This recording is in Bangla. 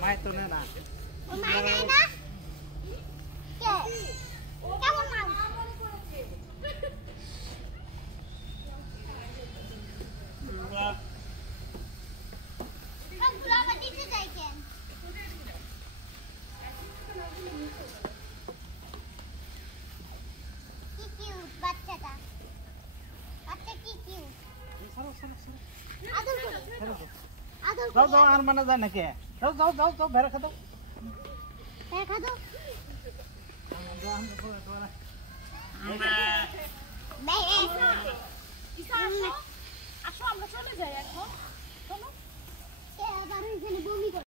Mai tu na. Mai này đó. Kệ. Keমন মাল? সবগুলো আবার দিতে যাই কেন? কি কিউট বাচ্চাটা। বাচ্চা কি কিউট। আদর করো। আদর করো। যাও আর মানে যায় নাকি? যাও বেরা খা দাও। বেরা খা দাও। আসো আমরা চলে যাই এখন। চলো। কে আবার এখানে বমি